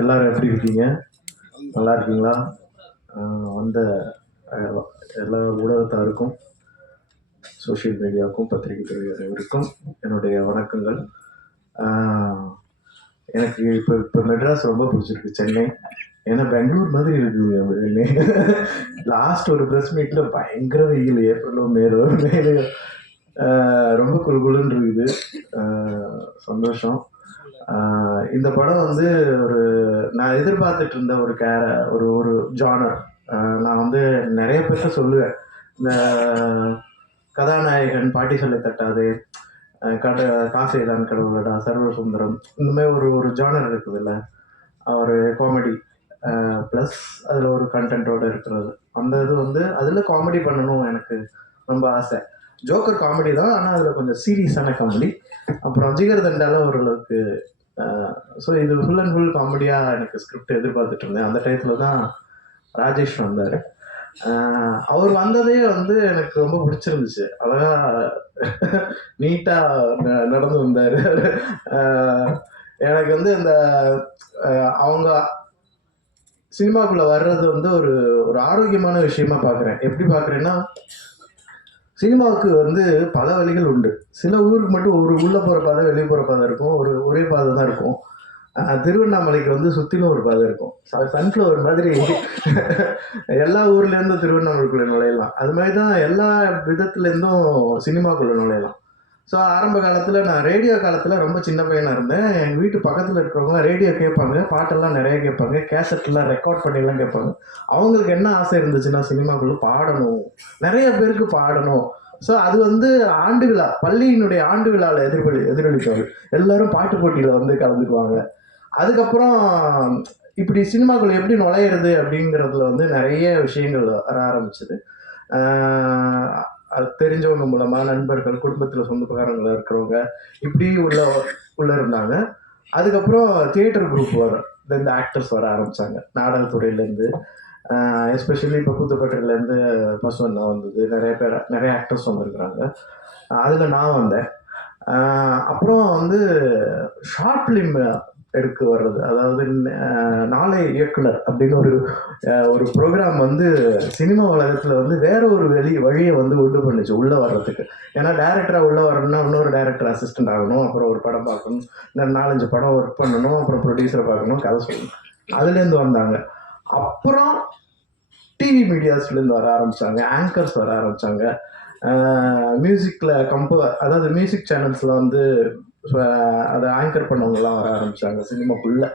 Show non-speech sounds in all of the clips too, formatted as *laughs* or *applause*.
எல்லாரும் எப்படி இருக்கீங்க? நல்லா இருக்கீங்களா? வந்த எல்லா ஊடகத்தாருக்கும் சோஷியல் மீடியாவுக்கும் பத்திரிகை துறை அனைவருக்கும் என்னுடைய வணக்கங்கள். எனக்கு இப்போ இப்போ மெட்ராஸ் ரொம்ப பிடிச்சிருக்கு சென்னை. ஏன்னா பெங்களூர் மாதிரி இருக்குது லாஸ்ட் ஒரு ப்ரெஸ் மீட்டில் பயங்கர வெயில் ஏப்ரலோ மேலோ மேலோ ரொம்ப குழுகுழுன்னு இருக்குது. சந்தோஷம். இந்த படம் வந்து ஒரு நான் எதிர்பார்த்துட்டு இருந்த ஒரு கேர ஒரு ஒரு ஜானர் நான் வந்து நிறைய பேர்த்த சொல்லுவேன். இந்த கதாநாயகன் பாட்டி சொல்லி தட்டாது கட காசேதான் கடவுளடா சர்வ சுந்தரம் இந்த மாதிரி ஒரு ஒரு ஜானர் இருக்குதுல்ல. ஒரு காமெடி ப்ளஸ் அதில் ஒரு கண்டென்ட்டோடு இருக்கிறது. அந்த இது வந்து அதில் காமெடி பண்ணணும் எனக்கு ரொம்ப ஆசை. ஜோக்கர் காமெடி தான் ஆனால் அதில் கொஞ்சம் சீரியஸான காமெடி அப்புறம் ஜிகர் தண்டால ஓரளவுக்கு ஸோ இது ஃபுல் அண்ட் ஃபுல் காமெடியாக எனக்கு ஸ்கிரிப்ட் எதிர்பார்த்துட்டு இருந்தேன். அந்த டயத்தில் தான் ராஜேஷ் வந்தார். அவர் வந்ததே வந்து எனக்கு ரொம்ப பிடிச்சிருந்துச்சு. அழகா நீட்டாக நடந்து வந்தார். எனக்கு வந்து இந்த அவங்க சினிமாக்குள்ள வர்றது வந்து ஒரு ஒரு ஆரோக்கியமான விஷயமா பார்க்குறேன் எப்படி பார்க்குறேன்னா சினிமாவுக்கு வந்து பல வழிகள் உண்டு. சில ஊருக்கு மட்டும் ஒரு உள்ள போகிற பாதை வெளியே போகிற பாதை இருக்கும். ஒரு ஒரே பாதை தான் இருக்கும். திருவண்ணாமலைக்கு வந்து சுற்றிலும் ஒரு பாதை இருக்கும். சன்ஃப்ளவர் மாதிரி *laughs* எல்லா ஊர்லேருந்தும் திருவண்ணாமலைக்குள்ளே நுழையலாம். அது மாதிரி தான் எல்லா விதத்துலேருந்தும் சினிமாக்குள்ளே நுழையலாம். ஸோ ஆரம்ப காலத்தில் நான் ரேடியோ காலத்தில் ரொம்ப சின்ன பையனாக இருந்தேன். எங்கள் வீட்டு பக்கத்தில் இருக்கிறவங்க ரேடியோ கேட்பாங்க பாட்டெல்லாம் நிறைய கேட்பாங்க கேசட்லாம் ரெக்கார்ட் பண்ணிலாம் கேட்பாங்க. அவங்களுக்கு என்ன ஆசை இருந்துச்சுன்னா சினிமாக்குள்ளே பாடணும். நிறைய பேருக்கு பாடணும். ஸோ அது வந்து ஆண்டு விழா பள்ளியினுடைய ஆண்டு விழாவில் எதிர்பலி எதிரொலிப்பாங்க. எல்லாரும் பாட்டு போட்டியில் வந்து கலந்துக்குவாங்க. அதுக்கப்புறம் இப்படி சினிமாக்குள்ள எப்படி நுழையிறது அப்படிங்கிறதுல வந்து நிறைய விஷயங்கள் வர ஆரம்பிச்சது. அது தெரிஞ்சவங்க மூலமா நண்பர்கள் குடும்பத்தில் சொந்தக்காரங்களா இருக்கிறவங்க இப்படி உள்ள உள்ள இருந்தாங்க. அதுக்கப்புறம் தியேட்டர் குரூப் வரும். இந்த- ஆக்டர்ஸ் வர ஆரம்பிச்சாங்க. நாடகத்துறையிலேருந்து எஸ்பெஷலி இப்போ புதுப்பேட்டையிலேருந்து பசுவண்ணா வந்தது. நிறைய பேர் நிறைய ஆக்டர்ஸ் வந்திருக்கிறாங்க. அதில் நான் வந்தேன். அப்புறம் வந்து ஷார்ட் ஃபிலிம் எடுக்க வர்றது. அதாவது நாளை இயக்குனர் அப்படின்னு ஒரு ஒரு ப்ரோக்ராம் வந்து சினிமா உலகத்தில் வந்து வேற ஒரு வெளி வழியை வந்து உண்டு பண்ணுச்சு உள்ளே வர்றதுக்கு. ஏன்னா டேரக்டராக உள்ளே வரணும்னா இன்னொரு டேரக்டர் அசிஸ்டன்ட் ஆகணும் அப்புறம் ஒரு படம் பார்க்கணும் இன்னும் நாலஞ்சு படம் ஒர்க் பண்ணணும் அப்புறம் ப்ரொடியூசரை பார்க்கணும் கதை சொல்லணும். அதுலேருந்து வந்தாங்க. அப்புறம் டிவி மீடியாஸ்லேருந்து வர ஆரம்பிச்சாங்க ஆங்கர்ஸ் வர ஆரம்பித்தாங்க மியூசிக்கில் கம்போ அதாவது மியூசிக் சேனல்ஸில் வந்து அதை ஆங்கர் பண்ணவங்கலாம் வர ஆரம்பிச்சாங்க. சினிமாக்குள்ள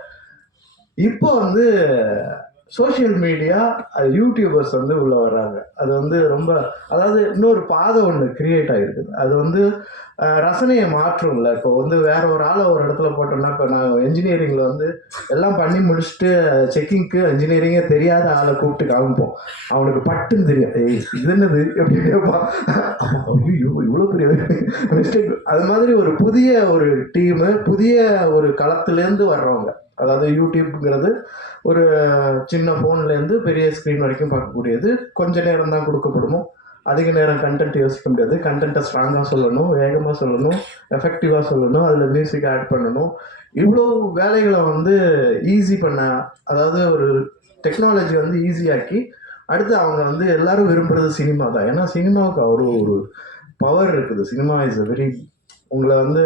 இப்போ வந்து சோஷியல் மீடியா யூடியூபர்ஸ் வந்து உள்ளே வர்றாங்க. அது வந்து ரொம்ப அதாவது இன்னொரு பாதை ஒன்று கிரியேட் ஆகிருக்குது அது வந்து ரசனையை மாற்றும்ல. இப்போ வந்து வேற ஒரு ஆளை ஒரு இடத்துல போட்டோம்னா இப்போ நான் இன்ஜினியரிங்கில் வந்து எல்லாம் பண்ணி முடிச்சுட்டு செக்கிங்க்கு இன்ஜினியரிங்கே தெரியாத ஆளை கூப்பிட்டு காமிப்போம் அவனுக்கு பட்டுன்னு தெரியும். ஏய் இது என்னது? எப்படி கேட்பான். ஐயோ இவ்வளோ பெரிய மிஸ்டேக் அது மாதிரி ஒரு புதிய ஒரு டீமு புதிய ஒரு களத்துலேருந்து வர்றவங்க. அதாவது யூடியூப்ங்கிறது ஒரு சின்ன ஃபோன்லேருந்து பெரிய ஸ்க்ரீன் வரைக்கும் பார்க்கக்கூடியது. கொஞ்ச நேரம் தான் கொடுக்கப்படுமோ? அதிக நேரம் கண்டென்ட் யோசிக்க முடியாது. கண்டென்ட்டை ஸ்ட்ராங்காக சொல்லணும் வேகமாக சொல்லணும் எஃபெக்டிவாக சொல்லணும் அதில் மியூசிக் ஆட் பண்ணணும். இவ்வளோ வேலைகளை வந்து ஈஸி பண்ண அதாவது ஒரு டெக்னாலஜி வந்து ஈஸியாக்கி அடுத்து அவங்க வந்து எல்லாரும் விரும்புறது சினிமா தான். ஏன்னா சினிமாவுக்கு அவ்வளோ ஒரு பவர் இருக்குது. சினிமா இஸ் வெரி உங்களை வந்து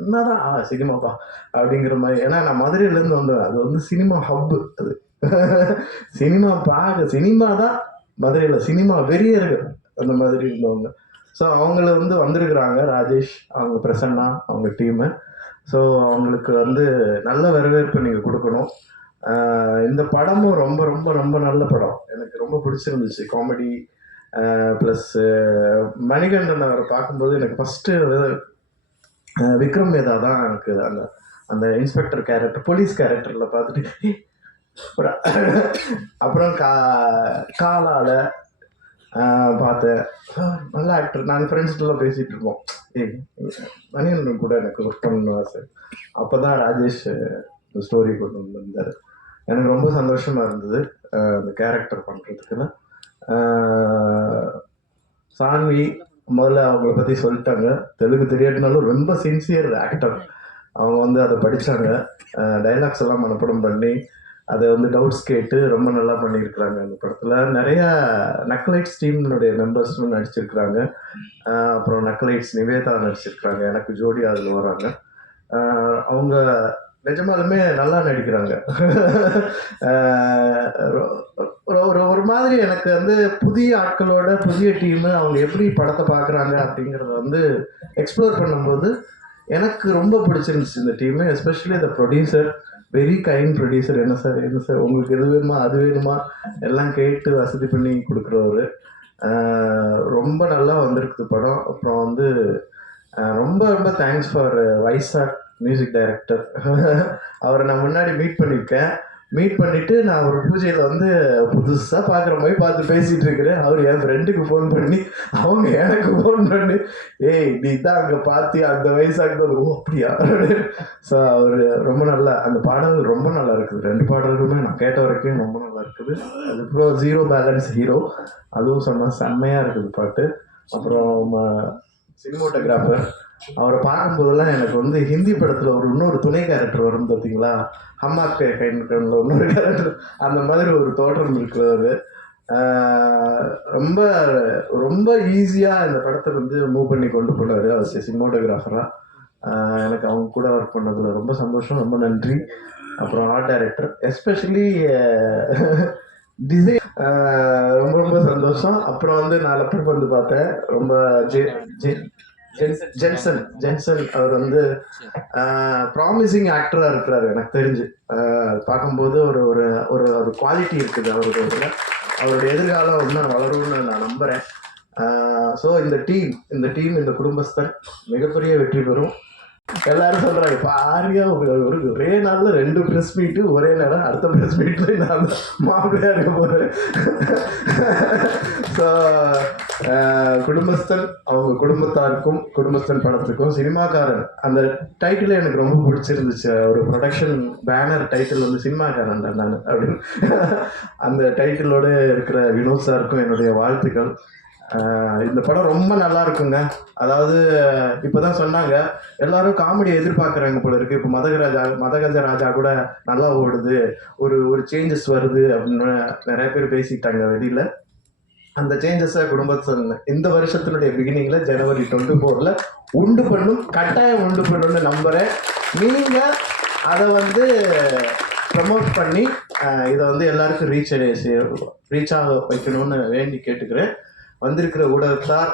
என்னதான் ஆ, சினிமாப்பா அப்படிங்கிற மாதிரி. ஏன்னா நான் மதுரையிலேருந்து வந்தேன் அது வந்து சினிமா ஹப்பு அது. *laughs* சினிமா பார்க்க சினிமா தான் மதுரையில். சினிமா வெறியர்கள் அந்த மாதிரி இருந்தவங்க ஸோ அவங்கள வந்து வந்திருக்கிறாங்க ராஜேஷ் அவங்க பிரசன்னா அவங்க டீமு ஸோ அவங்களுக்கு வந்து நல்ல வரவேற்பு நீங்கள் கொடுக்கணும். இந்த படமும் ரொம்ப ரொம்ப ரொம்ப நல்ல படம். எனக்கு ரொம்ப பிடிச்சிருந்துச்சு. காமெடி ப்ளஸ் மணிகண்டன் அவரை பார்க்கும்போது எனக்கு ஃபஸ்ட்டு விக்ரம் வேதா தான் எனக்கு அந்த அந்த இன்ஸ்பெக்டர் கேரக்டர் போலீஸ் கேரக்டரில் பார்த்துட்டு அப்புறம் அப்புறம் கா காலால் பார்த்தேன். நல்ல ஆக்டர் நான் ஃப்ரெண்ட்ஸ்லாம் பேசிகிட்டு இருப்போம். ஏய் மணிகண்டன் கூட எனக்கு ஒர்க் பண்ணணும் ஆசை. அப்போ தான் ராஜேஷ் இந்த ஸ்டோரி கொண்டு வந்திருந்தார். எனக்கு ரொம்ப சந்தோஷமாக இருந்தது அந்த கேரக்டர் பண்ணுறதுக்குன்னு சான்வி முதல்ல அவங்கள பற்றி சொல்லிட்டாங்க. தெலுங்கு தெரியாட்டினாலும் ரொம்ப சின்சியர் ஆக்டர் அவங்க வந்து அதை படித்தாங்க டைலாக்ஸ் எல்லாம் மனப்படம் பண்ணி அதை வந்து டவுட்ஸ் கேட்டு ரொம்ப நல்லா பண்ணியிருக்கிறாங்க அந்த படத்தில். நிறையா நக்லைட்ஸ் டீம்னுடைய மெம்பர்ஸும் நடிச்சிருக்கிறாங்க. அப்புறம் நக்லைட்ஸ் நிவேதா நடிச்சிருக்கிறாங்க. எனக்கு ஜோடி அதில் வராங்க. அவங்க நிஜமாலுமே நல்லா நடிக்கிறாங்க. ரொ- ஒரு ஒரு மாதிரி எனக்கு வந்து புதிய ஆட்களோட புதிய டீமு அவங்க எப்படி படத்தை பார்க்குறாங்க அப்படிங்கிறத வந்து எக்ஸ்ப்ளோர் பண்ணும்போது எனக்கு ரொம்ப பிடிச்சிருந்துச்சு இந்த டீமு எஸ்பெஷலி இந்த ப்ரொடியூசர் வெரி கைண்ட் ப்ரொடியூசர் என்ன சார் என்ன சார் உங்களுக்கு எது வேணுமா அது வேணுமா? எல்லாம் கேட்டு வசதி பண்ணி கொடுக்குறவர். ரொம்ப நல்லா வந்திருக்குது படம். அப்புறம் வந்து ரொம்ப ரொம்ப thanks for Vaisakh music director *laughs* அவரை நான் முன்னாடி மீட் பண்ணியிருக்கேன். மீட் பண்ணிட்டு நான் ஒரு பூஜையில் வந்து புதுசாக பார்க்குற மாதிரி பார்த்து பேசிகிட்டு இருக்கிறேன். அவர் என் ஃப்ரெண்டுக்கு ஃபோன் பண்ணி அவங்க எனக்கு ஃபோன் பண்ணி ஏய் நீ தான் அங்கே பார்த்து அந்த வயசாக்கு ஓ அப்படியா? *laughs* ஸோ அவர் ரொம்ப நல்லா அந்த பாடல் ரொம்ப நல்லா இருக்குது. ரெண்டு பாடல்களுமே நான் கேட்ட வரைக்கும் ரொம்ப நல்லா இருக்குது. அதுக்கப்புறம் ஜீரோ பேலன்ஸ் ஹீரோ அதுவும் சொன்னால் செம்மையாக இருக்குது பாட்டு. அப்புறம் சினிமோட்டோகிராஃபர் அவரை பார்க்கும்போதெல்லாம் எனக்கு வந்து ஹிந்தி படத்தில் ஒரு இன்னொரு துணை கேரக்டர் வரும் பார்த்தீங்களா ஹம்மாக்கே கைன்ல இன்னொரு கேரக்டர் அந்த மாதிரி ஒரு தோற்றம் இருக்கிறது ரொம்ப ரொம்ப ஈஸியாக இந்த படத்தை வந்து மூவ் பண்ணி கொண்டு போனார் அவர் சினிமோட்டோகிராஃபராக எனக்கு அவங்க கூட ஒர்க் பண்ணதில் ரொம்ப சந்தோஷம் ரொம்ப நன்றி. அப்புறம் ஆர்ட் டைரக்டர் எஸ்பெஷலி டிசைன் ரொம்ப ரொம்ப சந்தோஷம். அப்புறம் வந்து நான் பேர் வந்து பார்த்தேன். ரொம்ப ஜே ஜே ஜென்சன் ஜென்சன் அவர் வந்து ப்ராமிசிங் ஆக்டராக இருக்கிறாரு எனக்கு தெரிஞ்சு. பார்க்கும்போது ஒரு ஒரு ஒரு ஒரு குவாலிட்டி இருக்குது அவருக்கு இதுல. அவருடைய எதிர்காலம் இன்னும் வளரும்னு நான் நம்புகிறேன் ஸோ இந்த டீம் இந்த டீம் இந்த குடும்பஸ்தன் மிகப்பெரிய வெற்றி பெறும். எல்லாரும் சொல்றாங்க பாரியா ஒரு ஒரு- ஒரே நாள்ல ரெண்டு ப்ரெஸ் மீட்டு ஒரே நேரம் அடுத்த ப்ரெஸ் மீட்ல நான் மாப்பிள்ளையா இருக்க போறேன். *laughs* ஸோ குடும்பஸ்தன் அவங்க குடும்பத்தாருக்கும் குடும்பஸ்தன் படத்துக்கும் சினிமாக்காரன். அந்த டைட்டில் எனக்கு ரொம்ப பிடிச்சிருந்துச்சு. ஒரு ப்ரொடக்ஷன் பேனர் டைட்டில் வந்து சினிமாக்காரன் தான் நான் அப்படின்னு. அந்த டைட்டிலோட இருக்கிற வினோத் சாருக்கும் என்னுடைய வாழ்த்துக்கள். இந்த படம் ரொம்ப நல்லா இருக்குங்க. அதாவது இப்போதான் சொன்னாங்க எல்லாரும் காமெடி எதிர்பார்க்குறாங்க போல இருக்கு. இப்போ மதகராஜா மதகஜ ராஜா கூட நல்லா ஓடுது. ஒரு ஒரு சேஞ்சஸ் வருது அப்படின்னு நிறைய பேர் பேசிட்டாங்க வெளியில. அந்த சேஞ்சஸை குடும்பத்தின் இந்த வருஷத்தினுடைய பிகினிங்ல ஜனவரி டுவெண்ட்டி ஃபோர்ல உண்டு பண்ணும் கட்டாயம் உண்டு பண்ணும்னு நம்புறேன். நீங்க அதை வந்து ப்ரமோட் பண்ணி இதை வந்து எல்லாருக்கும் ரீச் ரீச் ஆக வைக்கணும்னு வேண்டி கேட்டுக்கிறேன். வந்திருக்கிற ஊடகத்தார்